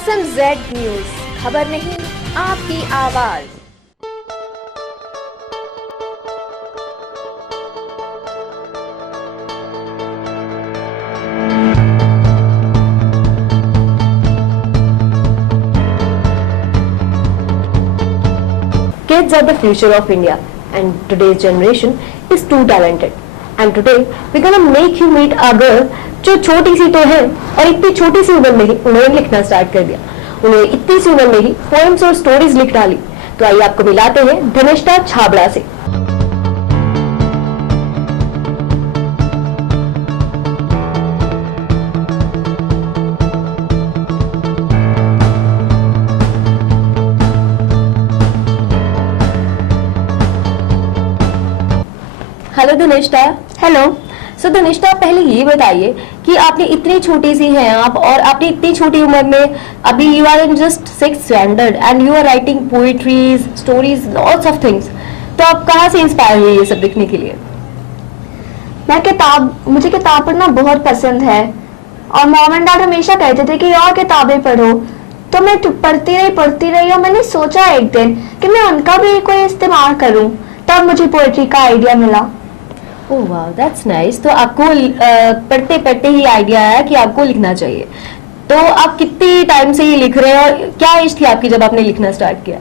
SMZ news, खबर नहीं आपकी आवाज। Kids are the future of India, and today's generation is too talented. And today we're gonna make you meet a girl जो छोटी सी तो है और इतनी छोटी सी उम्र में ही उन्होंने लिखना स्टार्ट कर दिया। उन्होंने इतनी सी उम्र में ही पोएम्स और स्टोरीज लिख डाली। तो आइए आपको मिलाते हैं धनिष्ठा छाबड़ा से। हेलो धनिष्ठा। हेलो। सो धनिष्ठा, पहले ये बताइए कि आपने इतनी छोटी सी हैं आप और आपने इतनी छोटी उम्र में अभी you are in just 6th standard and you are writing poetries, stories, lots of things. तो आप कहाँ से इंस्पायर हुई ये सब लिखने के लिए? मुझे किताब पढ़ना बहुत पसंद है और मॉम एंड डैड हमेशा कहते थे कि और किताबें पढ़ो, तो मैं पढ़ती रही और मैंने सोचा एक दिन कि मैं उनका भी कोई इस्तेमाल करूं। तब मुझे पोएट्री का आइडिया मिला। ओह वाह, दैट्स नाइस। तो आपको पढ़ते पढ़ते ही आइडिया आया कि आपको लिखना चाहिए। तो आप कितनी टाइम से ये लिख रहे हैं और क्या एज थी आपकी जब आपने लिखना स्टार्ट किया?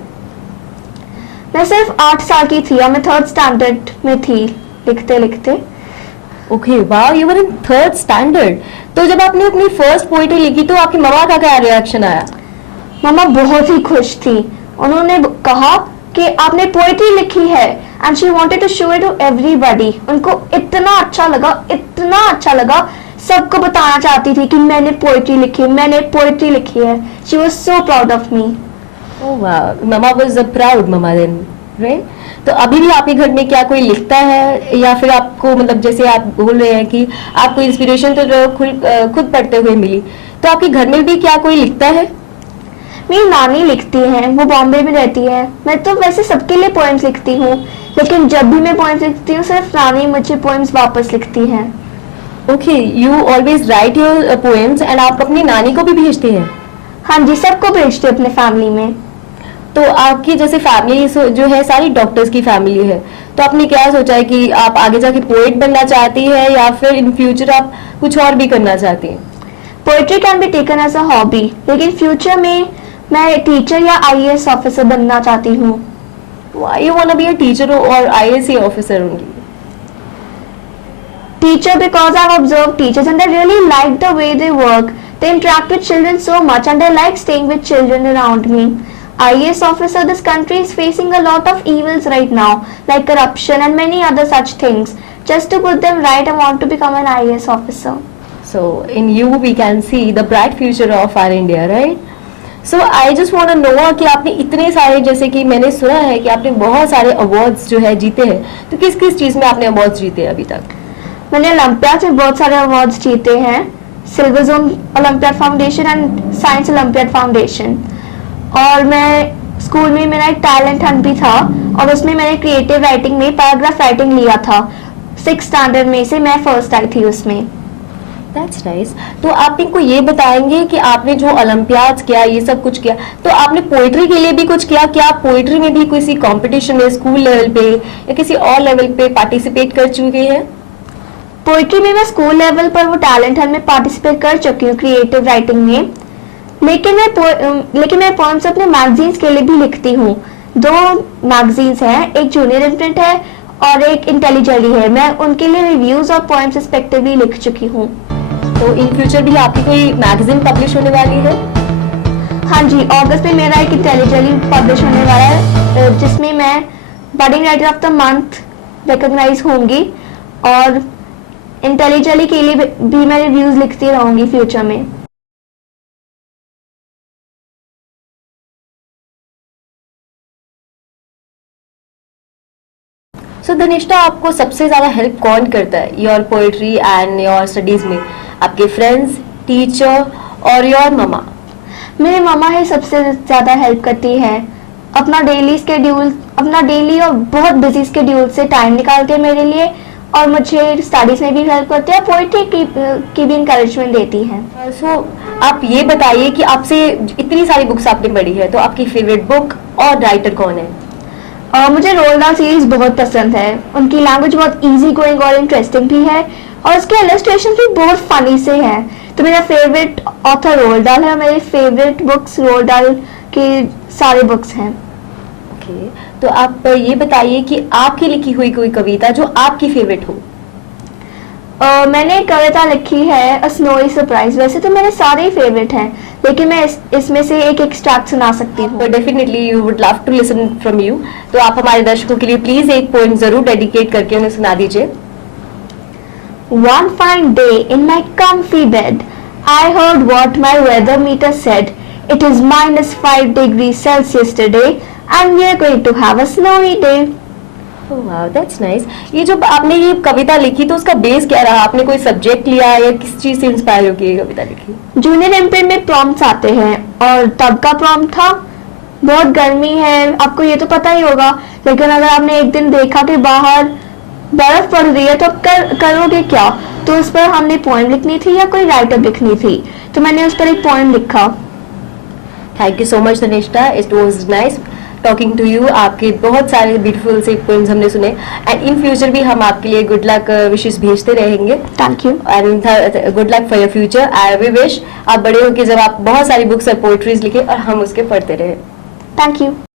मैं सिर्फ 8 साल की थी और मैं 3rd स्टैंडर्ड में थी लिखते लिखते। ओके, वाह, you were in 3rd standard. तो जब आपने अपनी फर्स्ट पोएट्री लिखी तो आपकी मम्मा का क्या रिएक्शन आया? मम्मा बहुत ही खुश थी। उन्होंने कहा कि आपने पोएट्री लिखी है and she wanted to show it to everybody. उनको इतना अच्छा लगा, सबको बताना चाहती थी कि मैंने पोएट्री लिखी है। She was so proud of me. Oh वाह, mama was a proud mama then, right? तो अभी भी आपके घर में क्या कोई लिखता है या फिर आपको, मतलब जैसे आप बोल रहे हैं कि आपको इंस्पिरेशन तो जो खुद पढ़ते हुए मिली, तो आपके घर में भी क्या कोई लिखता है? मेरी नानी लिखती हैं, वो बॉम्बे में रहती है। मैं तो वैसे सबके लिए पोएम्स लिखती हूँ, लेकिन जब भी मैं पोएम्स लिखती हूँ सिर्फ नानी मुझे पोएम्स वापस लिखती हैं। Okay, you always right your poems and आप अपनी नानी को भी भेजते हैं? हाँ जी, सबको भेजते हैं अपने फैमिली में। तो आपकी जैसे फैमिली जो है सारी डॉक्टर्स की फैमिली है, तो आपने क्या सोचा है कि आप आगे जाके पोएट बनना चाहती है या फिर इन फ्यूचर आप कुछ और भी करना चाहती हैं? Poetry can be taken as a hobby, लेकिन फ्यूचर में मैं टीचर या IAS ऑफिसर बनना चाहती हूँ। Why you wanna be a teacher or IAS officer only? Teacher, because I've observed teachers and I really like the way they work. They interact with children so much and I like staying with children around me. IAS officer, this country is facing a lot of evils right now, like corruption and many other such things. Just to put them right, I want to become an IAS officer. So in you we can see the bright future of our India, right? So I just want to know कि आपने इतने सारे, जैसे कि मैंने सुना है कि आपने बहुत सारे अवार्ड्स जो है जीते हैं, तो किस किस चीज़ में आपने अवार्ड्स जीते हैं अभी तक? मैंने ओलंपियाड में बहुत सारे अवार्ड्स जीते हैं, silver zone olympiad foundation and science olympiad foundation. और मैं स्कूल में मेरा एक टैलेंट हंट भी था और उसमें मैंने क्रिएटिव राइटिंग में पैराग्राफ राइटिंग लिया था। 6th स्टैंडर्ड में से मैं फर्स्ट आई थी उसमें। That's nice. तो आप इनको ये बताएंगे कि आपने जो ओलंपियाड्स किया, ये सब कुछ किया, तो आपने पोइट्री के लिए भी कुछ किया? क्या आप पोइट्री में भी किसी कंपटीशन में स्कूल लेवल पे या किसी और लेवल पे पार्टिसिपेट कर चुके हैं? पोइट्री में मैं स्कूल लेवल पर वो टैलेंट हंट में पार्टिसिपेट कर चुकी हूँ क्रिएटिव राइटिंग में। लेकिन मैं पोएम्स अपने मैगजीन्स के लिए भी लिखती हूँ। 2 मैगजीन्स हैं, एक जूनियर इम्प्रिंट है और एक इंटेलिजेंटली है। मैं उनके लिए रिव्यूज और पोएम्स रिस्पेक्टिवली लिख चुकी हूँ। तो इन फ्यूचर भी आपकी कोई मैगजीन पब्लिश होने वाली है? हाँ जी, अगस्त में मेरा एक इंटेलिजेंटली पब्लिश होने वाला है, जिसमें मैं budding writer of the month recognise होंगी और इंटेलिजेंटली के लिए भी मैं रिव्यूज लिखती रहूंगी फ्यूचर में। सो धनिष्ठा, आपको सबसे ज्यादा हेल्प कौन करता है your poetry and your studies में? आपके फ्रेंड्स, टीचर और योर मम्मा? मेरी मम्मा ही सबसे ज्यादा हेल्प करती है। अपना डेली और बहुत बिजी स्केड्यूल से टाइम निकालती है मेरे लिए और मुझे स्टडीज में भी हेल्प करती है, पोएट्री की भी इंकरेजमेंट देती है। सो आप ये बताइए कि आपसे इतनी सारी बुक्स आपने पढ़ी है, तो आपकी फेवरेट बुक और राइटर कौन है? मुझे रोल्ड डाल सीरीज बहुत पसंद है। उनकी लैंग्वेज बहुत इजी गोइंग और इंटरेस्टिंग भी है और उसके इलस्ट्रेशन भी बहुत फनी से है। तो मेरा फेवरेट ऑथर रोल्ड डाल है और मेरी फेवरेट बुक्स रोल्ड डाल की सारे बुक्स हैं। ओके, तो आप ये बताइए कि आपकी लिखी हुई कोई कविता जो आपकी फेवरेट हो। मैंने एक कविता लिखी है अ स्नोई सरप्राइज। वैसे तो मेरे सारे ही फेवरेट हैं, लेकिन मैं इसमें से एक एक्सट्रैक्ट सुना सकती हूँ। तो definitely you would love to listen from you. तो आप हमारे दर्शकों के लिए प्लीज एक पोएम जरूर डेडिकेट करके उन्हें सुना दीजिए। One fine day in my comfy bed, I heard what my weather meter said. It is -5 degrees Celsius today, and we are going to have a snowy day. वाह, that's nice. ये जो आपने ये कविता लिखी तो उसका बेस क्या रहा? आपने कोई सब्जेक्ट लिया या किस चीज से इंस्पायर होकर ये कविता लिखी? जूनियर एमपी में प्रॉम्प्ट्स आते हैं और तब का प्रॉम्प्ट था बहुत गर्मी है, आपको ये तो पता ही होगा, लेकिन अगर आपने एक दिन देखा कि बाहर बर्फ पड़ रही है तो आप करोगे क्या? तो उस पर हमने पोएम लिखनी थी या कोई राइटर लिखनी थी, तो मैंने उस पर एक पोएम लिखा। Thank you so much Dhanishtha, it was nice talking to you. आपके बहुत सारे ब्यूटीफुल से पोएम्स हमने सुने एंड इन फ्यूचर भी हम आपके लिए गुड लक विशेस भेजते रहेंगे। Thank you and good luck for your future. I we wish आप बड़े होकर जब आप बहुत सारी बुक्स और पोएट्रीज लिखे और हम उसके पढ़ते रहे। Thank you.